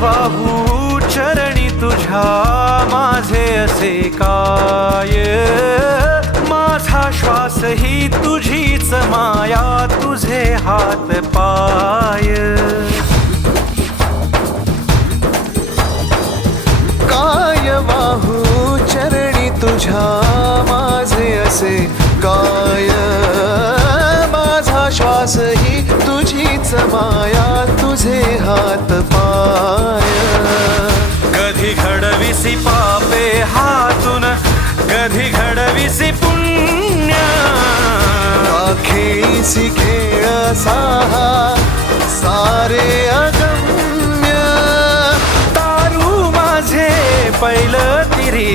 वाहू चरणी तुझ्या माझे असे काय, माझा श्वास ही तुझीच माया, तुझे हात पाय. काय वाहू चरणी तुझ्या माझे असे काय, माझा श्वास ही तुझीच माया, तुझे हात पाय. कधी घडविसी पापे हातून, कधी घडविसी पुण्य, खेळीसी खेळ साहा सारे अगम्य. तारू माझे पैल तिरी